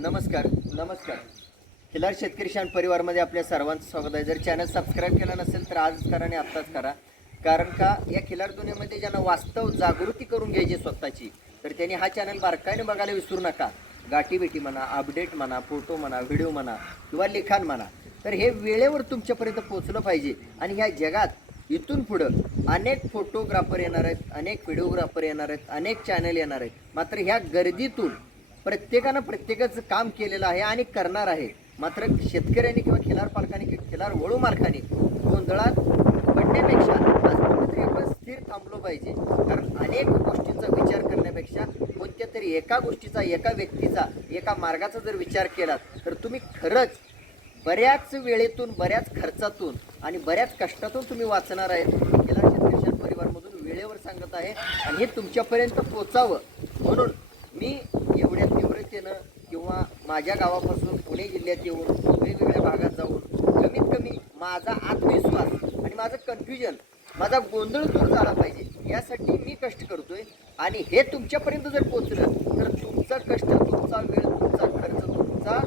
नमस्कार नमस्कार. खिलार शेतकरी शान परिवारमध्ये आपल्या सर्वांचं स्वागत आहे. जर चॅनल सबस्क्राईब केला नसेल तर आजच करा आणि आत्ताच करा. कारण का या खिलार दुनियेमध्ये ज्यांना वास्तव जागृती करून घ्यायची स्वतःची तर त्यांनी हा चॅनल बारकाईने बघायला विसरू नका. गाठी भेटी म्हणा अपडेट म्हणा फोटो म्हणा व्हिडिओ म्हणा किंवा लिखाण म्हणा तर हे वेळेवर तुमच्यापर्यंत पोचलं पाहिजे. आणि ह्या जगात इथून पुढं अनेक फोटोग्राफर येणार आहेत अनेक व्हिडिओग्राफर येणार आहेत अनेक चॅनल येणार आहेत. मात्र ह्या गर्दीतून प्रत्येकानं प्रत्येकाचं काम केलेलं आहे आणि करणार आहे. मात्र शेतकऱ्यांनी किंवा खिलार पालकांनी किंवा खिलार वळू मालकांनी गोंधळात पडण्यापेक्षा कुठेतरी आपण स्थिर थांबलो पाहिजे. कारण अनेक गोष्टींचा विचार करण्यापेक्षा कोणत्या तरी एका गोष्टीचा एका व्यक्तीचा एका मार्गाचा जर विचार केला तर तुम्ही खरंच बऱ्याच वेळेतून बऱ्याच खर्चातून आणि बऱ्याच कष्टातून तुम्ही वाचणार आहेत खिलार शेतकरी परिवारमधून वेळेवर सांगत आहे आणि हे तुमच्यापर्यंत पोचावं. म्हणून मी एवढ्या तीव्रतेनं किंवा माझ्या गावापासून पुणे जिल्ह्यात येऊन वेगवेगळ्या भागात जाऊन कमीत कमी माझा आत्मविश्वास आणि माझं कन्फ्युजन माझा गोंधळ दूर झाला पाहिजे. यासाठी मी कष्ट करतोय आणि हे तुमच्यापर्यंत जर पोचलं तर तुमचा कष्ट तुमचा वेळ तुमचा खर्च तुमचा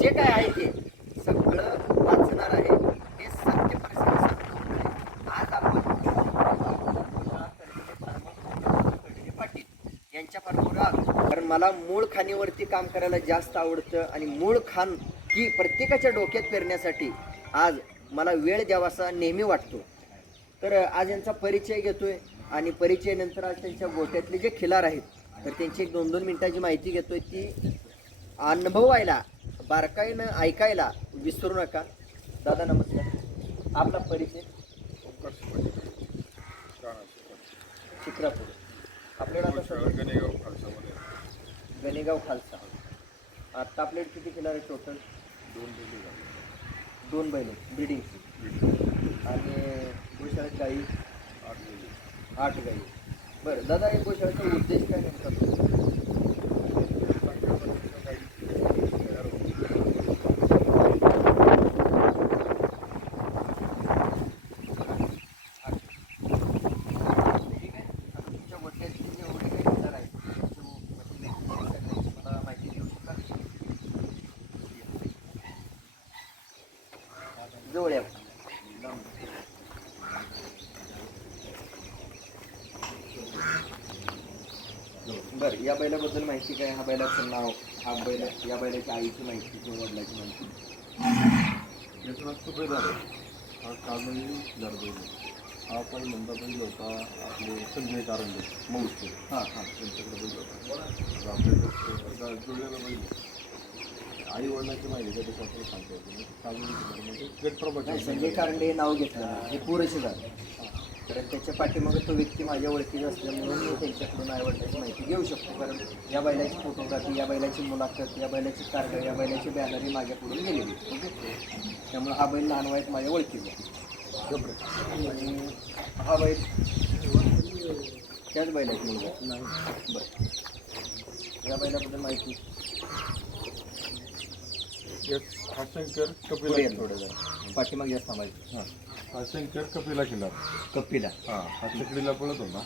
जे काय आहे ते सगळं वाचणार आहे. हे सत्य परिस्थिती सांगतो आज आपण यांच्या बरोबर आलो. कारण मला मूळ खाणीवरती काम करायला जास्त आवडतं आणि मूळ खाण ही प्रत्येकाच्या डोक्यात पेरण्यासाठी आज मला वेळ द्यावासा नेहमी वाटतो. तर आज यांचा परिचय घेतोय आणि परिचय नंतर आज त्यांच्या गोट्यातले जे खिलार आहेत तर त्यांची एक दोन दोन मिनिटाची माहिती घेतोय ती अनुभवायला बारकाईनं ऐकायला विसरू नका. दादा नमस्कार. आपला परिचय? चित्रापूर आपल्याला आता सध्या गणेगाव खालसामध्ये गणेगाव खालसा. आता आपल्याकडे किती खिलार आहे टोटल दोन दिवशी झाले दोन बैल ब्रिडिंगची आणि गोशाळेत गाई. आठ दिवशी आठ गाई. बरं दादा एक गोशाळेचा उद्देश काय नेमका तुमचा? ठीक आहे आता तुमच्या गोट्यातली जेवढे काही खिलार आहेत त्यांची म्हणजे व्यक्ती सगळ्यांची मला माहिती देऊ शकाल जवळ या बरं या बैलाबद्दल माहिती काय? हा बैलाचं नाव हा बैल या बैलाच्या आईची माहिती किंवा वडिलाची माहिती? याचं नाव बैल आहे हा काजळी दरबैल हा पहिल्यांदा बैल होता आपले संजय कारंडे मौजचे हां हां. त्यांच्याकडे बैल होता. तर आपल्याकडे जुळलेला बैल. आई वडिलांची माहिती त्याच्यापासून सांगता. येते काजळी म्हणजे संजय कारंडे हे नाव घेतलं. हे पुरेसे झालं कारण त्याच्या पाठीमागे तो व्यक्ती माझ्या ओळखीचा असल्यामुळे मी त्यांच्याकडून आईवडिलांची माहिती घेऊ शकतो. कारण या बैलाची फोटोग्राफी या बैलाची मुलाखत या बैलाची कार्ड या बैलाची बॅनर ही माझ्याकडून गेलेली ओके त्यामुळे हा बैल लहान वयात माझ्या ओळखीचा. आणि हा बैल त्याच बैलाची मुलगा नाही. बरं. या बैलाबद्दल माहिती. पाठीमागे जास्त थांबायचं. हां. हा शंकर कपिला किल्ला. कपिला. हां हा चकडीला पळत होता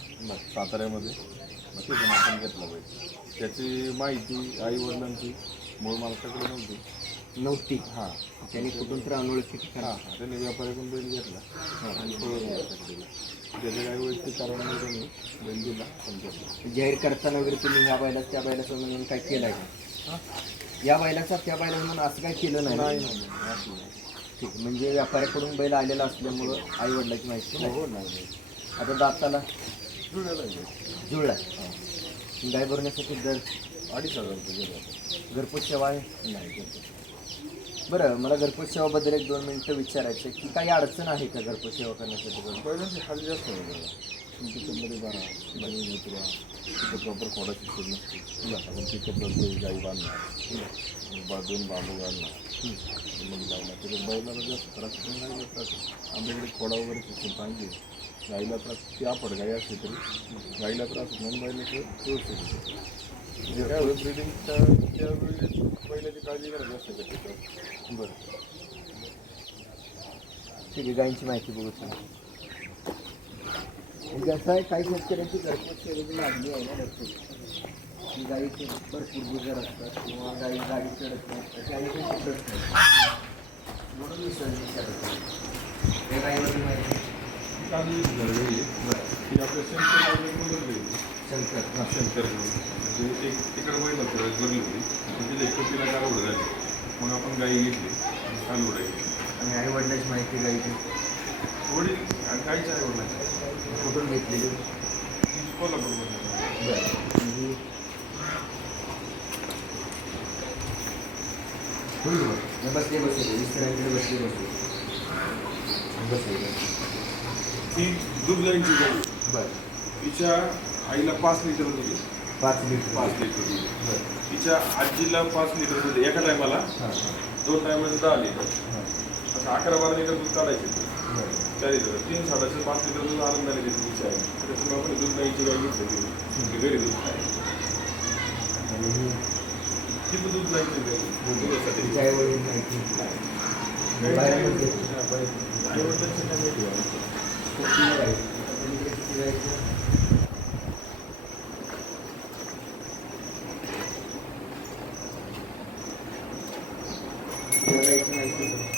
साताऱ्यामध्ये. मग तिथून आपण घेतला पाहिजे त्याची माहिती आई वडिलांची मूळ मालकाकडे नव्हती. नव्हती. हां. त्यांनी कुठून तर अनोळखी ठिकाणी. हां हां त्याने व्यापाऱ्याकडून बैल घेतला. आणि पळून गेला चकडीला त्याच्या काही वैयक्तिक कारणाने त्यांनी बैल दिला पण घेतला जाहीर करताना वगैरे तुम्ही ह्या बैला त्या बैलाचं म्हणून काय केलं आहे या बैलाचा त्या बैला म्हणून असं काय केलं नाही नाही नाही नाही, असं नाही. ठीक. म्हणजे व्यापाऱ्याकडून बैल आलेला असल्यामुळं आई वडिलाची माहिती हो नाही. हो नाही नाही. आता दाताला? बैल. जुळला गाय भरण्यासाठी दर अडीच हजार रुपये गेले. घरपोच सेवा आहे? नाही. बरं मला घरपोच सेवाबद्दल एक दोन मिनिटं विचारायचं आहे. की काही अडचण आहे का घरपोच सेवा करण्यासाठी? बैलांची खाली जास्त बघा पिकअपमध्ये बारा बाई तुला तिथं प्रॉपर खोडाची सोड नसते आपण पिकअप करतो गाई बांधणार. आणि बा दोन बांबू घालणार. मग लावणार तिथे बैलाला जास्त त्रास गाईला त्रास आमच्याकडे खोडा वगैरे सिस्टम चांगली. गाईला त्रास ती आपण गाई असली तरी गाईला त्रास नाही बैलाचं व्यवस्थित. म्हणजे काय होतं ब्रिडिंगच्या त्यावेळी बैलाची काळजी करायची असते का त्याच्यावर बरं. ठीक आहे गायींची माहिती बघू कसं आहे काही शेतकऱ्यांची घरपोच सेवेची मागणी आहे ना घरपोच की गाईचे भरपूर गुजर असतात किंवा गाई गाडी चढत नाही तर गाई काही सुटत नाही. म्हणून मी विचारत होतो. या गाईबद्दल माहिती शंकर. हा शंकर. म्हणजे एक तिकडे बैल होतं बरली होती. तिथे एक तिला गारवड झाली मग आपण गाई घेतली राहिली आणि आई वडिलांची माहिती गाईची. वडील गाईच्या आई वडिलांची कुठून घेतलेली. कोल्हापूरमध्ये बरं. बसले बसले. विस्तारांकडे बसले बसले. बसले ती दूध लाईनची गाई बरं. तिच्या आईला पाच लिटर आहे. पाच लिटर पाच लिटर आहे. बरं. तिच्या आजीला पाच लिटर आहे. एका टायमाला दोन टायमाला दहा लिटर असं अकरा बारा लिटर दूध काढायचे. चार लिटर तीन साडाचे पाच लिटर दूध आनंदाने देते तिची आई त्याच्यामुळे आपण दूध गाईची गाई घेतली घरी दूध खाय आणि ही ती पण दूध गाई दुधासाठी. बाहेर आई- मध्ये हा, बाहेर. आई वडिलांची नाही माहिती आहे. किती गाई पलीकडे किती गाईचं? त्या गाईची माहिती द्या.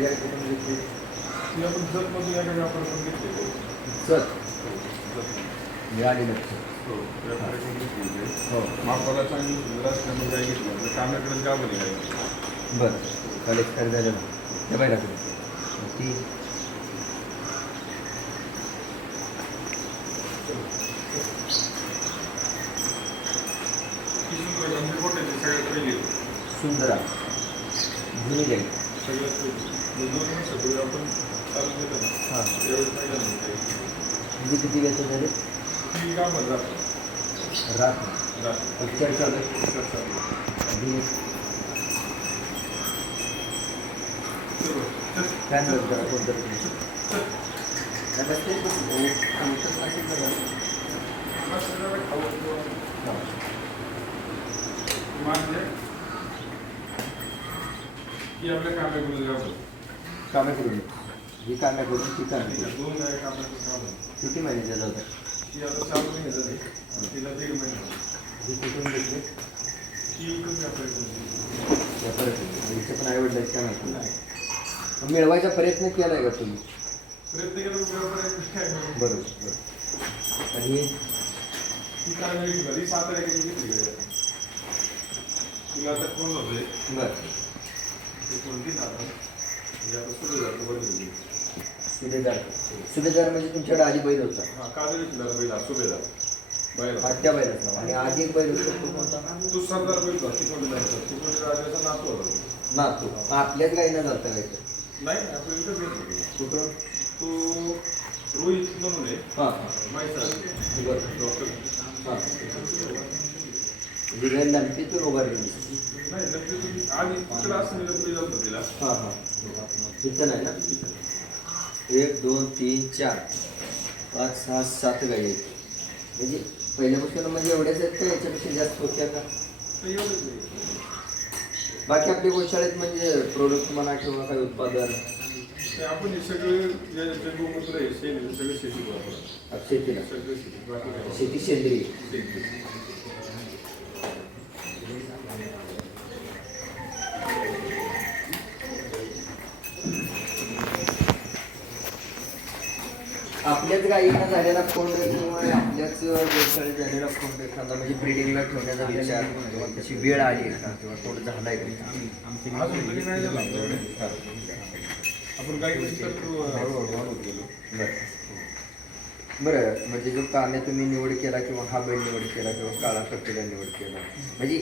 त्याच्याकडे कुठून घेतली? ती आपण जतमधून एका व्यापाऱ्याकडून घेतली चल मिळाली लक्ष हो. व्यापाऱ्याकडून घेतली हो मापाला चांगली सुंदर असल्यामुळे घेतली म्हणजे कामाकडे गावली गाई बरं. कॉलेज कर झालं ना त्या ती सुंदरा सुंदर. जाईल सगळ्यात पहिली सुंदरा जुनी गाई सगळ्यात पहिली म्हणजे दोन वर्षापूर्वी आपण चालू केलं ना हां त्यावेळेस पहिल्यांदा गाई. म्हणजे किती व्यस्त झाले ती कामात जाते रात जाते उपचार चालू आहे. उपचार चालू आहे. आणि चलो, चल. फॅन बंद करा कोणतं तरी. आता ते पण, ओ, आमचं नाशिक बघा. मस्त जरा खाऊ किंवा हां. मांडले की आपल्या कामाकडे जाऊ कामे करून ही कामे करून ती कामे आहे. किती महिन्याच्या जातात ती आता चार महिने झाले. आणि तिला दीड महिने झाले. ही कुठून घेतली? ती पण आई वडिलांची नाही मिळवायचा प्रयत्न केला आहे का तुम्ही? प्रयत्न केला बरोबर आणि? ती काय झाली सात घेतली. तिला आता कोण होते बरं. कोणती सुभेदार. सुभेदार म्हणजे तुमच्याकडे आधी बैल होता. हा काजळी बैला सुभेदार. हा बैलाचा. आणि आधी एक बैल होता तो कोणता तू सरदार बैल होता तिकडे जायचा तिकडे राजाचा नातू होता ना तो मग आपल्याच गाईनं जाता काय ते नाही इथं कुठं? तो रोहित म्हणून आहे. हां. बरं. डॉक्टर. हां. म्हणजे लंपी तो उभारलेली हां हां. तिथं नाही ना? एक दोन तीन चार. पाच सहा सात गाई आहेत. म्हणजे पहिल्यापासून म्हणजे एवढ्याच आहेत का याच्यापेक्षा जास्त होत्या का? आहे. बाकी आपल्या गोशाळेत म्हणजे प्रोडक्ट म्हणा किंवा काही उत्पादन? आपण हे सगळं गोमूत्र आहे आहे, सगळं शेती. शेती शेती सेंद्रिय नाही. आपल्याच गायीला झालेला खोंड किंवा आपल्याच गोशाळेत झालेला खोंड एखादा म्हणजे ब्रिडिंगला ठेवण्याचा विचार किंवा तशी वेळ आली आहे का किंवा खोंड झालाय का? अजून तरी नाही झालं आमच्याकडे. आपण काही बरं म्हणजे जो काने तुम्ही निवड केला किंवा हा बैल निवड केला किंवा काळा कपिला निवड केला म्हणजे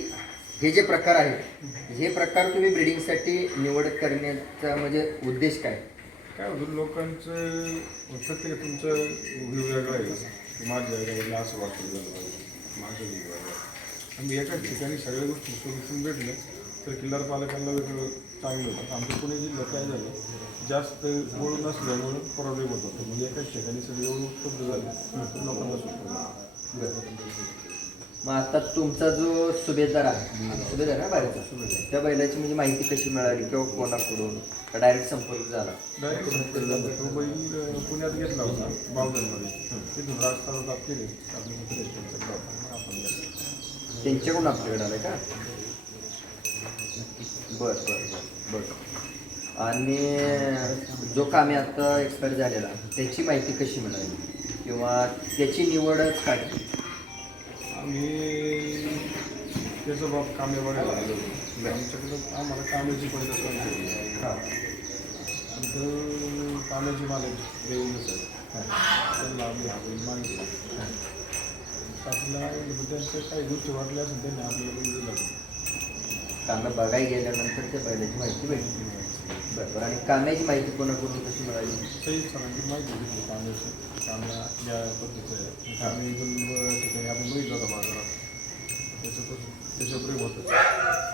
हे जे प्रकार आहेत हे प्रकार तुम्ही ब्रिडिंगसाठी निवड करण्याचा म्हणजे उद्देश काय? काय होतं लोकांचं प्रत्येक तुमचं वेगवेगळं आहे. माझ्या गाईला असं वाटतं झालं पाहिजे. माझं वेगवेगळं आहे. आम्ही एकाच ठिकाणी सगळ्या गोष्टी सोल्युशन भेटले तर किल्लार पालकांना वेगळं चांगलं होतं. आमच्या पुणे जिल्ह्यात काय झालं जास्त ओळख नसल्यामुळे प्रॉब्लेम होत होतो. म्हणजे एकाच ठिकाणी सगळे एवढं उपलब्ध झाले. लोकांना सुचलं मग आता तुमचा जो सुभेदार आहे. सुभेदार ना बाहेरचा? त्या बैलाची म्हणजे माहिती कशी मिळाली किंवा कोणाकडून? का डायरेक्ट संपर्क झाला? डायरेक्ट तो बैल पुण्यात घेतला होता बावधनमध्ये तिथून राजस्थानात केले. त्यांच्याकडून आपल्याकडे आलाय का? बर बर बर बर. आणि जो कामे आता एक्सपायर झालेला त्याची माहिती कशी मिळाली? किंवा त्याची निवडच काय? आम्ही त्याचं बाब कामे बघायला आलो होतो. आमच्याकडं आम्हाला कामाची हां. आमचं कामाची मालक देऊनच आहे त्यांना आम्ही बैल मागितला आपल्याला त्यांच्या काही गोष्टी वाटल्या असेल त्यांनी आपल्याला दिला. कामं बघायला गेल्यानंतर त्या बैलाची माहिती भेटली. बरं बरं. आणि काम्याची माहिती कोणाकडून कशी मिळाली? सही सरांची माहिती घेतली कांद्याची. कांदा या पद्धतीचं आम्ही इथून ठिकाणी आपण बघितलं होतं बाजारात. त्याच्यापासून त्याच्या प्रेम होतं.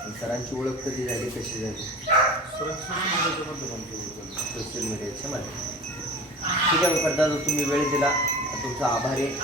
आणि सरांची ओळख कधी झाली कशी झाली? सरांची सोशल मीडियाच्या माध्यमातून ओळख झाली. सोशल मीडियाच्या माध्यमातून. ठीक आहे दादा तुम्ही वेळ दिला. तुमचा आभारी आहे.